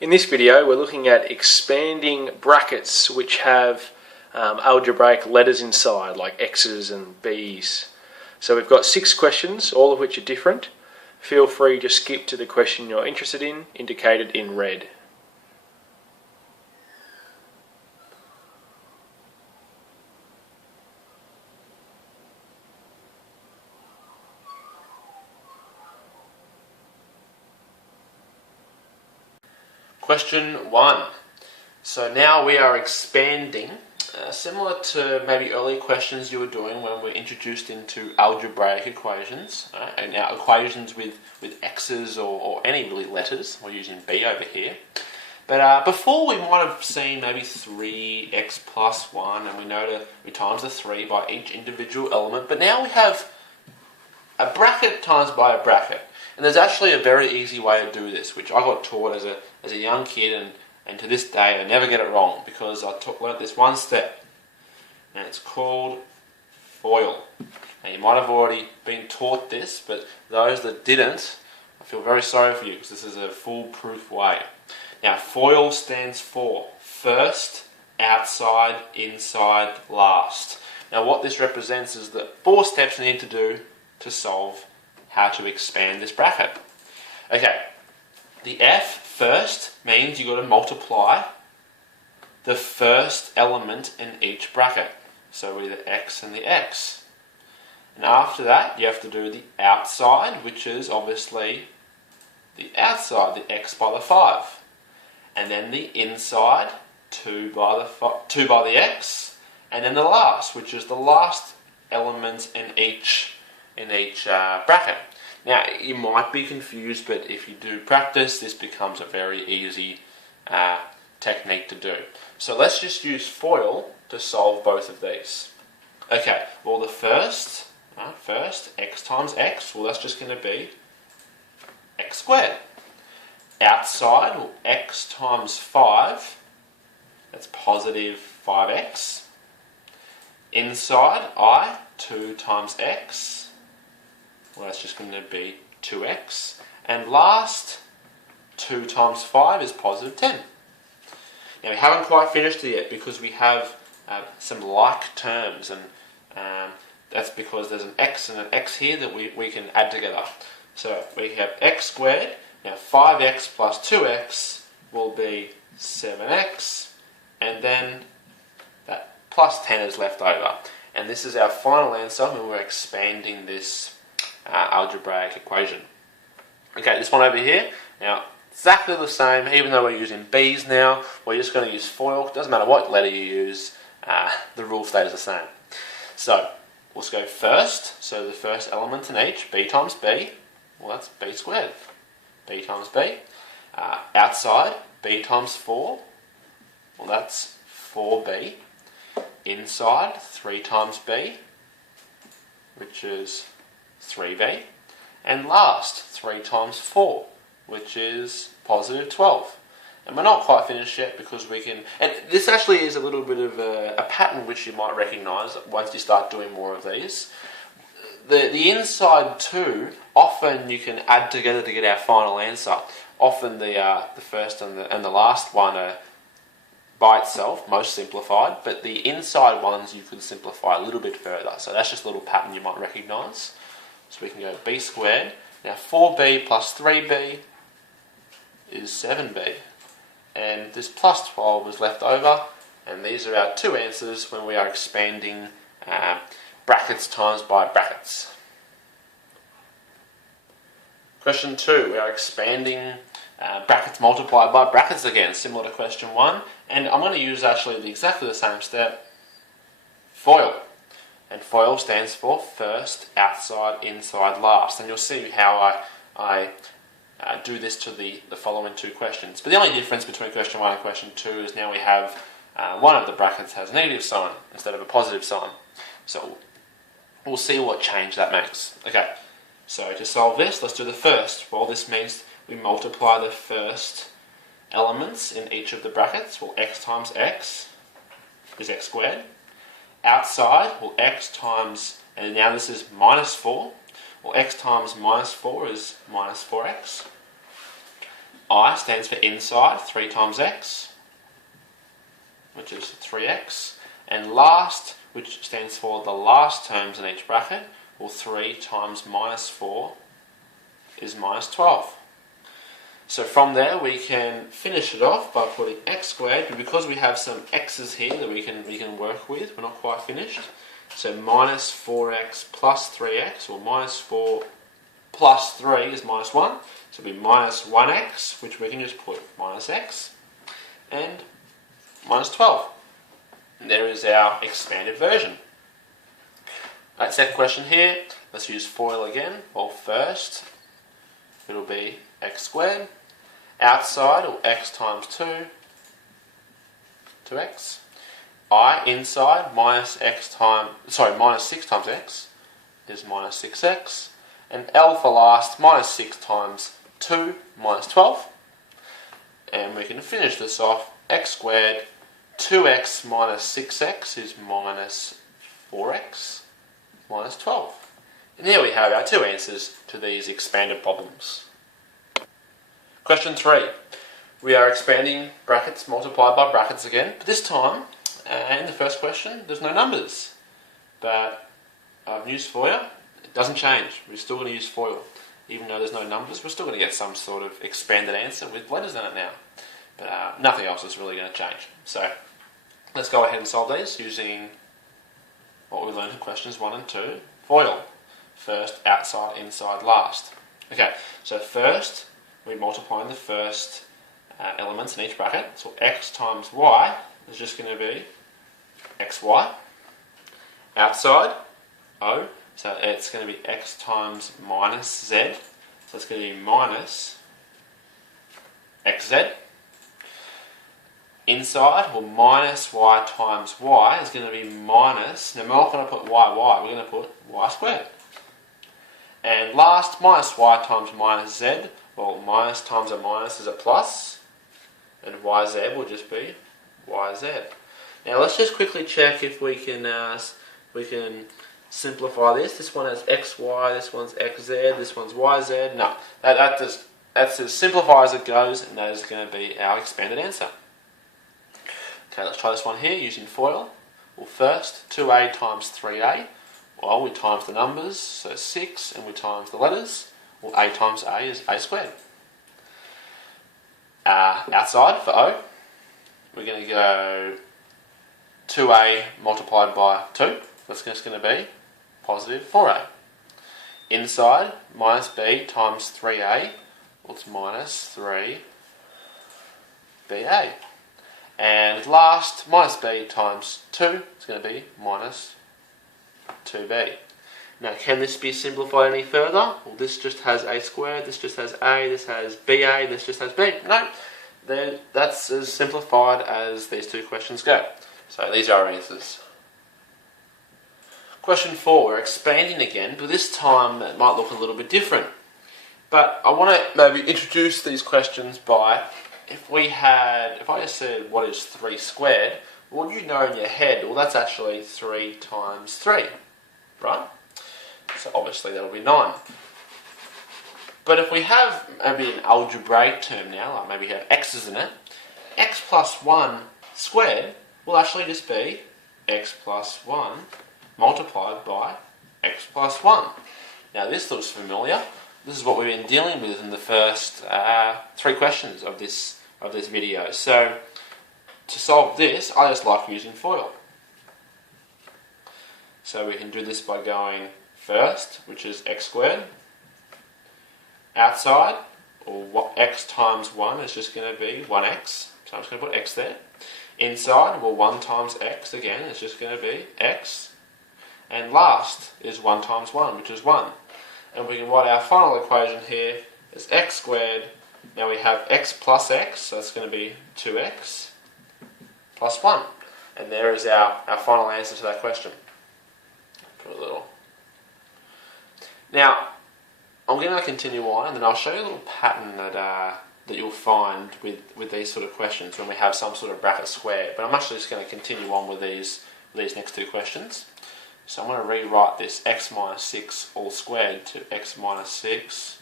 In this video we're looking at expanding brackets which have algebraic letters inside like X's and B's. So we've got 6 questions, all of which are different. Feel free to skip to the question you're interested in, indicated in red. Question 1. So now we are expanding, similar to maybe earlier questions you were doing when we're introduced into algebraic equations, and now equations with x's or any really letters. We're using b over here. But before we might have seen maybe 3x plus 1, and we know that we times the 3 by each individual element. But now we have a bracket times by a bracket. And there's actually a very easy way to do this, which I got taught as a young kid, and to this day I never get it wrong, because I learnt this one step, and it's called FOIL. Now you might have already been taught this, but those that didn't, I feel very sorry for you, because this is a foolproof way. Now FOIL stands for first, outside, inside, last. Now what this represents is the 4 steps you need to do to solve how to expand this bracket. Okay, the F first means you've got to multiply the first element in each bracket. So we're the X and the X. And after that, you have to do the outside, which is obviously the outside, the X by the 5. And then the inside, 2 by the X. And then the last, which is the last element in each bracket. Now you might be confused, but if you do practice, this becomes a very easy technique to do. So let's just use FOIL to solve both of these. Okay, well the first x times x, well that's just going to be x squared. Outside, well, x times 5, that's positive 5x. Inside, 2 times x, well that's just going to be 2x. And last, 2 times 5 is positive 10. Now we haven't quite finished it yet, because we have some like terms, and that's because there's an x and an x here that we can add together. So we have x squared. Now 5x plus 2x will be 7x, and then that plus 10 is left over. And this is our final answer when we're expanding this algebraic equation. Okay, this one over here, now exactly the same, even though we're using B's now, we're just going to use FOIL. It doesn't matter what letter you use, the rule stays the same. So let's go first, so the first element in each, b times b, well that's b squared, b times b. Outside, b times 4, well that's 4b. Inside, 3 times b, which is 3b. And last, 3 times 4, which is positive 12. And we're not quite finished yet, because we can... And this actually is a little bit of a pattern which you might recognise once you start doing more of these. The inside two, often you can add together to get our final answer. Often the first and the last one are by itself, most simplified, but the inside ones you can simplify a little bit further. So that's just a little pattern you might recognise. So we can go b squared. Now 4b plus 3b is 7b. And this plus 12 is left over, and these are our 2 answers when we are expanding brackets times by brackets. Question 2, we are expanding brackets multiplied by brackets again, similar to question 1, and I'm going to use actually exactly the same step, FOIL. And FOIL stands for first, outside, inside, last. And you'll see how I do this to the following 2 questions. But the only difference between question 1 and question 2 is now we have one of the brackets has a negative sign instead of a positive sign. So we'll see what change that makes. Okay, so to solve this, let's do the first. Well, this means we multiply the first elements in each of the brackets. Well, x times x is x squared. Outside, well, x times, and now this is minus 4. Well, x times minus 4 is minus 4x. I stands for inside, 3 times x, which is 3x. And last, which stands for the last terms in each bracket, or 3 times minus 4 is minus 12. So from there we can finish it off by putting x squared, and because we have some x's here that we can work with, we're not quite finished. So minus 4x plus 3x, or minus 4 plus 3 is minus 1. So it'll be minus 1x, which we can just put minus x, and minus 12. And there is our expanded version. Alright, second question here. Let's use FOIL again. Well, first, it'll be x squared. Outside, or x times 2, 2x. I inside minus 6 times x is minus 6x. And L for last, minus 6 times 2, minus 12. And we can finish this off. X squared, 2x minus 6x is minus 4x, minus 12. And here we have our two answers to these expanded problems. Question 3. We are expanding brackets multiplied by brackets again, but this time, in the first question, there's no numbers. But I've used FOIL. It doesn't change. We're still going to use FOIL. Even though there's no numbers, we're still going to get some sort of expanded answer with letters in it now. But nothing else is really going to change. So let's go ahead and solve these using what we learned in questions 1 and 2. FOIL. First, outside, inside, last. Okay, so first, we're multiplying the first elements in each bracket. So x times y is just going to be xy. Outside, O, so it's going to be x times minus z. So it's going to be minus xz. Inside, or minus y times y is going to be minus, now we're not going to put y, we're going to put y squared. And last, minus y times minus z, well, minus times a minus is a plus, and yz will just be yz. Now let's just quickly check if we can simplify this. This one has xy, this one's xz, this one's yz. No, that's as simplified as it goes, and that is going to be our expanded answer. Okay, let's try this one here using FOIL. Well, first, 2a times 3a. Well, we times the numbers, so 6, and we times the letters. Well, a times a is a squared. Outside, for O, we're going to go 2a multiplied by 2. That's just going to be positive 4a. Inside, minus b times 3a. Well, it's minus 3ba. And last, minus b times 2, it's going to be minus 2b. Now, can this be simplified any further? Well, this just has a squared, this just has a, this has ba, this just has b. No, that's as simplified as these two questions go. So these are our answers. Question 4, we're expanding again, but this time it might look a little bit different. But I want to maybe introduce these questions by, if I just said what is 3 squared, well, you know in your head, well, that's actually 3 times 3, right? So obviously that'll be 9. But if we have maybe an algebraic term now, like maybe we have x's in it, x plus 1 squared will actually just be x plus 1 multiplied by x plus 1. Now this looks familiar. This is what we've been dealing with in the first 3 questions of this video. So to solve this, I just like using FOIL. So we can do this by going first, which is x squared. Outside, or x times 1 is just going to be 1x. So I'm just going to put x there. Inside, well, 1 times x again is just going to be x. And last is 1 times 1, which is 1. And we can write our final equation here as x squared. Now we have x plus x, so it's going to be 2x plus 1. And there is our final answer to that question. Put a little. Now, I'm going to continue on, and then I'll show you a little pattern that you'll find with these sort of questions when we have some sort of bracket square. But I'm actually just going to continue on with these next 2 questions. So I'm going to rewrite this x minus 6 all squared to x minus 6,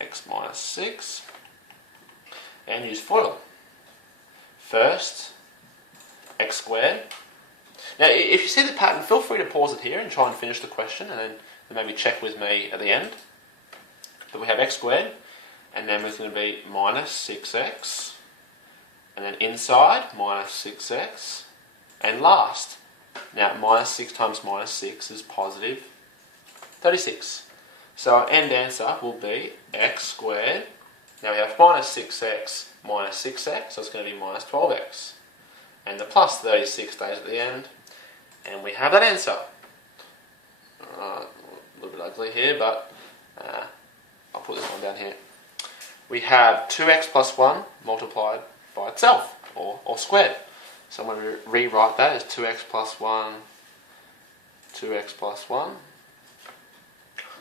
x minus 6. and use FOIL. First, x squared. Now, if you see the pattern, feel free to pause it here and try and finish the question, and then maybe check with me at the end. But we have x squared, and then it's going to be minus 6x, and then inside, minus 6x, and last. Now, minus 6 times minus 6 is positive 36. So our end answer will be x squared. Now we have minus 6x minus 6x, so it's going to be minus 12x. And the plus 36 stays at the end, and we have that answer. A little bit ugly here, but I'll put this one down here. We have 2x plus 1 multiplied by itself, or squared. So I'm going to rewrite that as 2x plus 1, 2x plus 1.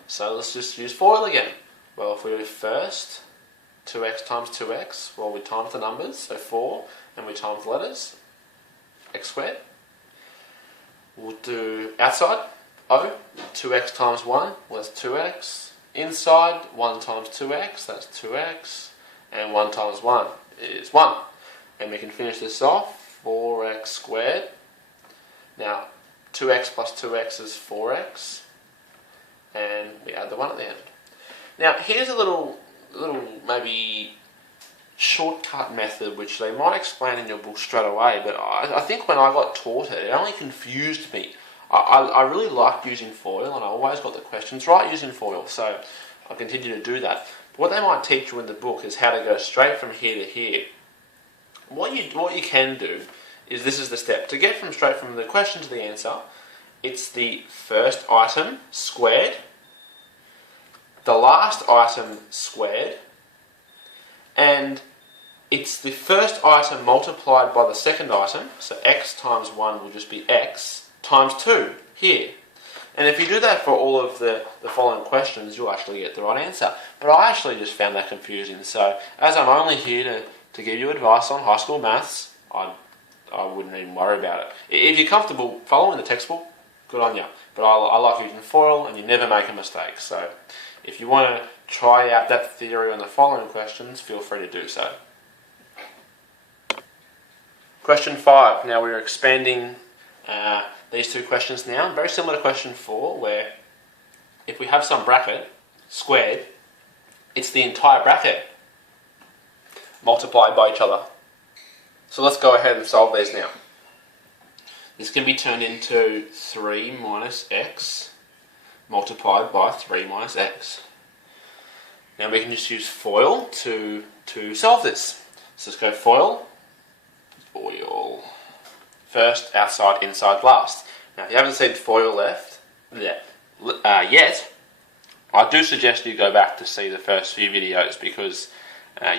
So let's just use FOIL again. Well, if we do first 2x times 2x, well, we times the numbers, so 4, and we times the letters, x squared. We'll do outside, O, 2x times 1, well, that's 2x. Inside, 1 times 2x, that's 2x. And 1 times 1 is 1. And we can finish this off, 4x squared. Now, 2x plus 2x is 4x. And we add the 1 at the end. Now, here's a little maybe shortcut method which they might explain in your book straight away, but I think when I got taught it, it only confused me. I really liked using FOIL, and I always got the questions right using FOIL, so I continue to do that. But what they might teach you in the book is how to go straight from here to here. What you can do is, this is the step. To get straight from the question to the answer, it's the first item squared, the last item squared, and it's the first item multiplied by the second item, so x times 1 will just be x, times 2 here. And if you do that for all of the following questions, you'll actually get the right answer. But I actually just found that confusing, so as I'm only here to give you advice on high school maths, I wouldn't even worry about it. If you're comfortable following the textbook, good on you. But I like using FOIL, and you never make a mistake. So if you want to try out that theory on the following questions, feel free to do so. Question 5. Now we're expanding these two questions now. Very similar to question 4, where if we have some bracket squared, it's the entire bracket multiplied by each other. So let's go ahead and solve these now. This can be turned into 3 minus x multiplied by 3 minus x. Now we can just use FOIL to solve this. So let's go FOIL. First, outside, inside, last. Now if you haven't seen FOIL yet, I do suggest you go back to see the first few videos, because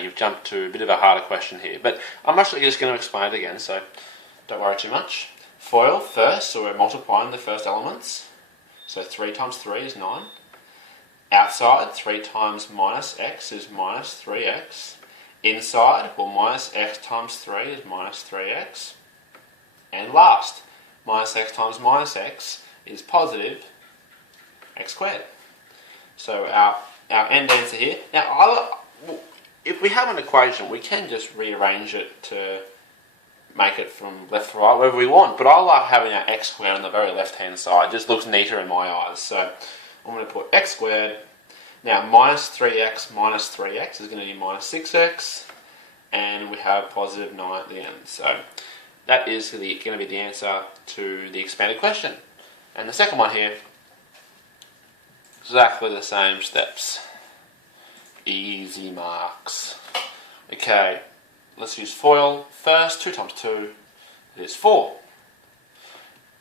you've jumped to a bit of a harder question here. But I'm actually just going to explain it again, so don't worry too much. FOIL first, so we're multiplying the first elements. So 3 times 3 is 9. Outside, 3 times minus x is minus 3x. Inside, well, minus x times 3 is minus 3x. And last, minus x times minus x is positive x squared. So our end answer here. Now, if we have an equation, we can just rearrange it to make it from left to right, wherever we want. But I like having our x squared on the very left-hand side. It just looks neater in my eyes. So I'm going to put x squared. Now, minus 3x minus 3x is going to be minus 6x. And we have positive 9 at the end. So that is going to be the answer to the expanded question. And the second one here, exactly the same steps. Easy marks. Okay, let's use FOIL. First, 2 times 2 is 4.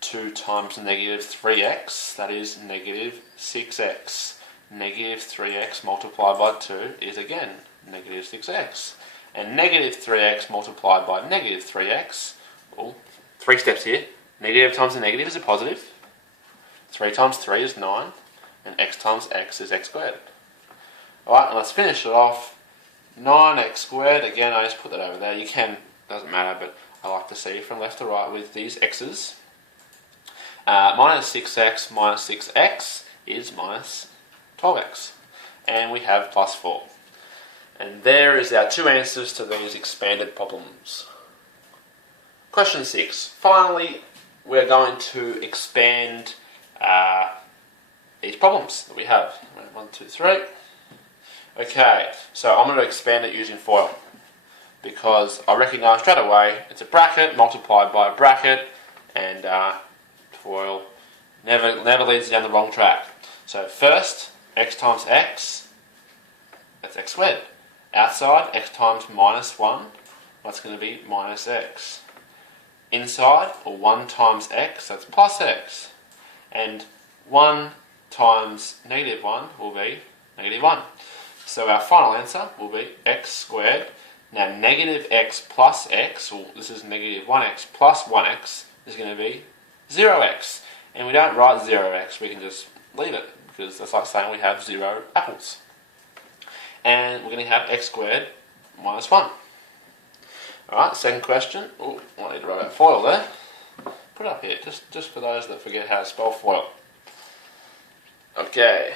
2 times negative 3x, that is negative 6x. Negative 3x multiplied by 2 is again negative 6x. And negative 3x multiplied by negative 3x, well, 3 steps here. Negative times a negative is a positive. 3 times 3 is 9. And x times x is x squared. Alright, and let's finish it off. 9x squared, again I just put that over there. You can, doesn't matter, but I like to see from left to right with these x's. Minus 6x minus 6x is minus 12x. And we have plus 4. And there is our 2 answers to these expanded problems. Question 6. Finally, we're going to expand these problems that we have. 1, 2, 3. Okay, so I'm going to expand it using FOIL, because I recognise straight away it's a bracket multiplied by a bracket, and FOIL never leads you down the wrong track. So first, x times x, that's x squared. Outside, x times minus 1, that's going to be minus x. Inside, or 1 times x, that's plus x. And 1 times negative 1 will be negative 1. So our final answer will be x squared. Now negative x plus x, or this is negative 1x plus 1x, is going to be 0x. And we don't write 0x, we can just leave it, because that's like saying we have 0 apples. And we're going to have x squared minus 1. Alright, second question. Oh, I need to write out FOIL there. Put it up here, just for those that forget how to spell FOIL. Okay,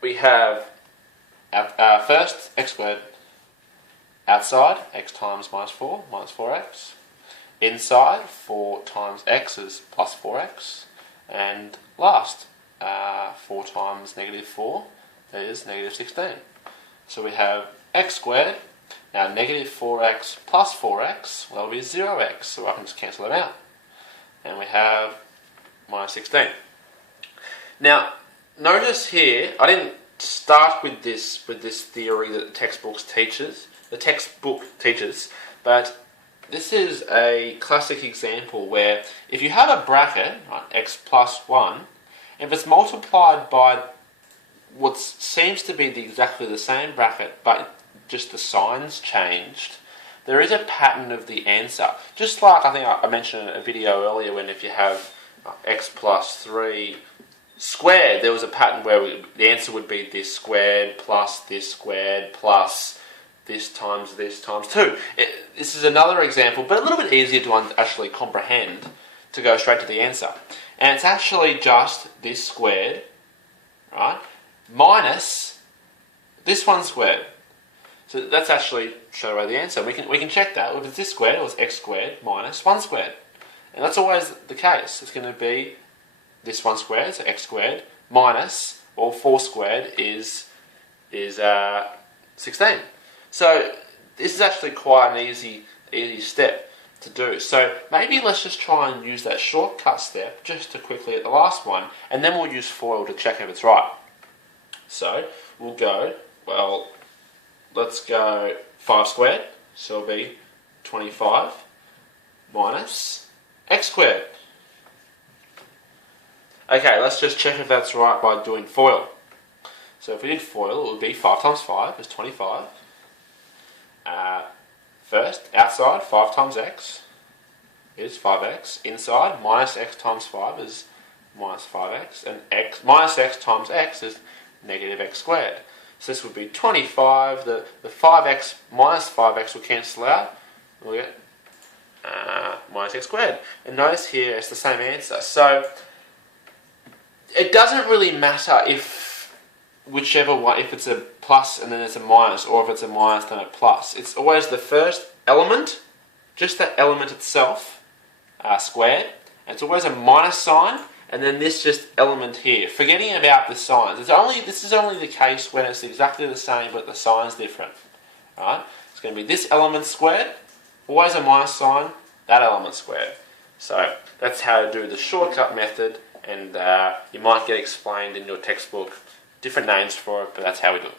we have our first x squared. Outside, x times minus 4, minus 4x. Inside, 4 times x is plus 4x. And last, 4 times negative 4 is negative 16. So we have x squared. Now negative 4x plus 4x, well, that'll be 0x, so I can just cancel them out. And we have minus 16. Now, notice here, I didn't start with this theory that the textbook teaches, but this is a classic example where if you have a bracket, right, x plus 1, if it's multiplied by what seems to be exactly the same bracket, but just the signs changed, there is a pattern of the answer. Just like I think I mentioned in a video earlier, when if you have x plus 3 squared, there was a pattern where the answer would be this squared plus this times 2. This is another example, but a little bit easier to actually comprehend, to go straight to the answer. And it's actually just this squared, right, minus this 1 squared. So that's actually straight away the answer. We can check that. If it's this squared, it was x squared minus 1 squared. And that's always the case. It's going to be this 1 squared, so x squared, minus, well, 4 squared is 16. So this is actually quite an easy step to do. So maybe let's just try and use that shortcut step just to quickly at the last one, and then we'll use FOIL to check if it's right. So we'll go, well, let's go 5 squared, so it'll be 25 minus x squared. Okay, let's just check if that's right by doing FOIL. So if we did FOIL, it would be 5 times 5 is 25. First, outside, 5 times x is 5x. Inside, minus x times 5 is minus 5x. And minus x times x is negative x squared. So this would be 25. The 5x minus 5x will cancel out. We'll get minus x squared. And notice here it's the same answer. So it doesn't really matter if whichever one, if it's a plus and then it's a minus, or if it's a minus then a plus. It's always the first element, just that element itself, squared. And it's always a minus sign, and then this just element here. Forgetting about the signs. This is only the case when it's exactly the same but the sign's different. Right? It's going to be this element squared, always a minus sign, that element squared. So that's how to do the shortcut method, and you might get explained in your textbook different names for it, but that's how we do it.